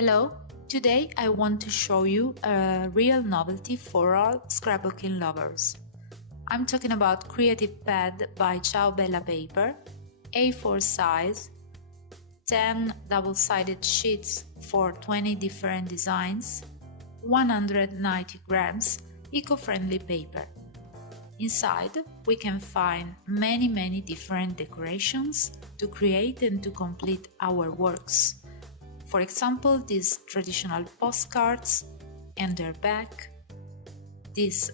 Hello, today I want to show you a real novelty for all scrapbooking lovers. I'm talking about Creative Pad by Ciao Bella Paper, A4 size, 10 double-sided sheets for 20 different designs, 190 grams, eco-friendly paper. Inside, we can find many different decorations to create and to complete our works. For example, these traditional postcards and their back, these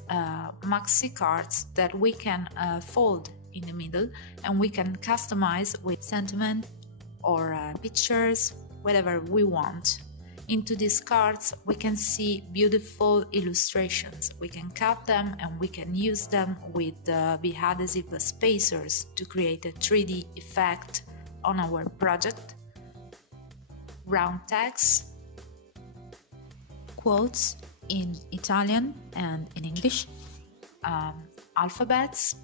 maxi cards that we can fold in the middle and we can customize with sentiment or pictures, whatever we want. Into these cards we can see beautiful illustrations. We can cut them and we can use them with adhesive spacers to create a 3D effect on our project. Round tags, quotes in Italian and in English, alphabets,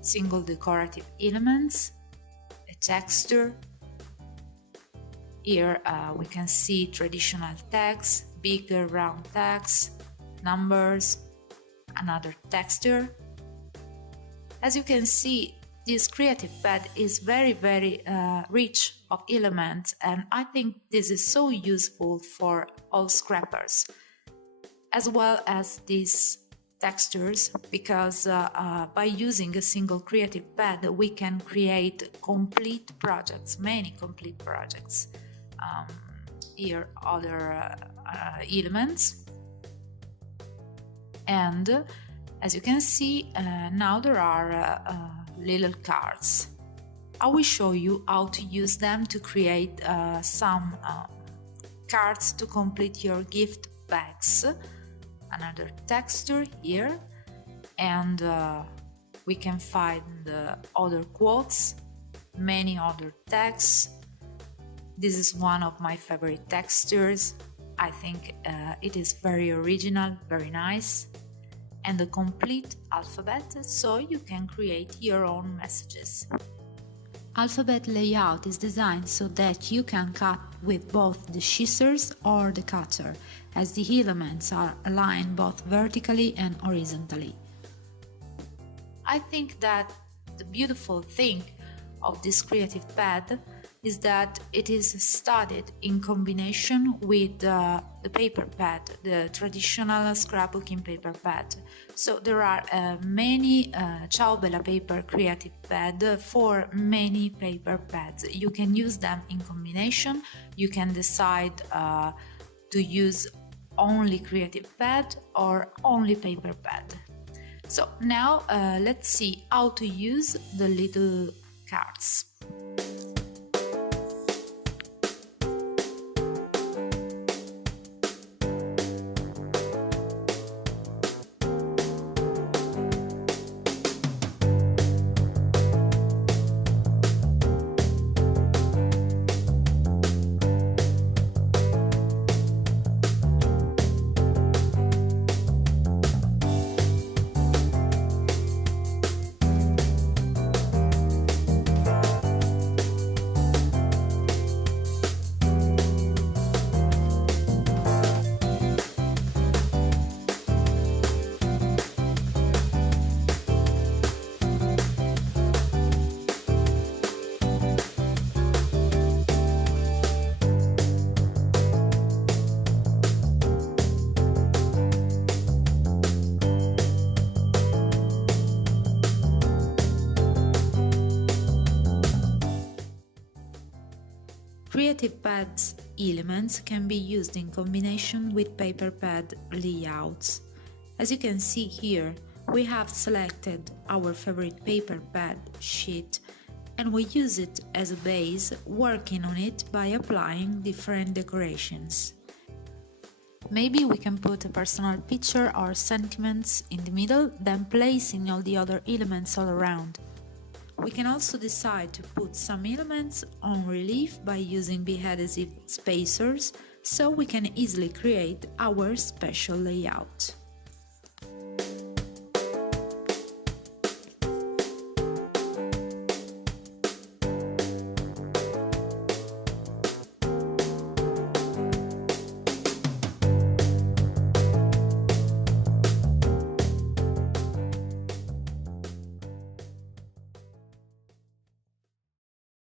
single decorative elements, a texture. Here we can see traditional tags, bigger round tags, numbers, another texture. As you can see, this creative pad is very rich of elements, and I think this is so useful for all scrappers, as well as these textures, because by using a single creative pad we can create complete projects, many complete projects. Here other elements, and as you can see now there are little cards. I will show you how to use them to create some cards to complete your gift bags. Another texture here, and we can find other quotes, many other tags. This is one of my favorite textures. I think it is very original, very nice, and a complete alphabet, so you can create your own messages. Alphabet layout is designed so that you can cut with both the scissors or the cutter, as the elements are aligned both vertically and horizontally. I think that the beautiful thing of this creative pad is that it is studied in combination with the paper pad, the traditional scrapbooking paper pad. So there are many Ciao Bella Paper creative pad for many paper pads. You can use them in combination. You can decide to use only creative pad or only paper pad. So now let's see how to use the little cards. Creative Pad's elements can be used in combination with paper pad layouts. As you can see here, we have selected our favorite paper pad sheet and we use it as a base, working on it by applying different decorations. Maybe we can put a personal picture or sentiments in the middle, then placing all the other elements all around. We can also decide to put some elements on relief by using adhesive spacers, so we can easily create our special layout.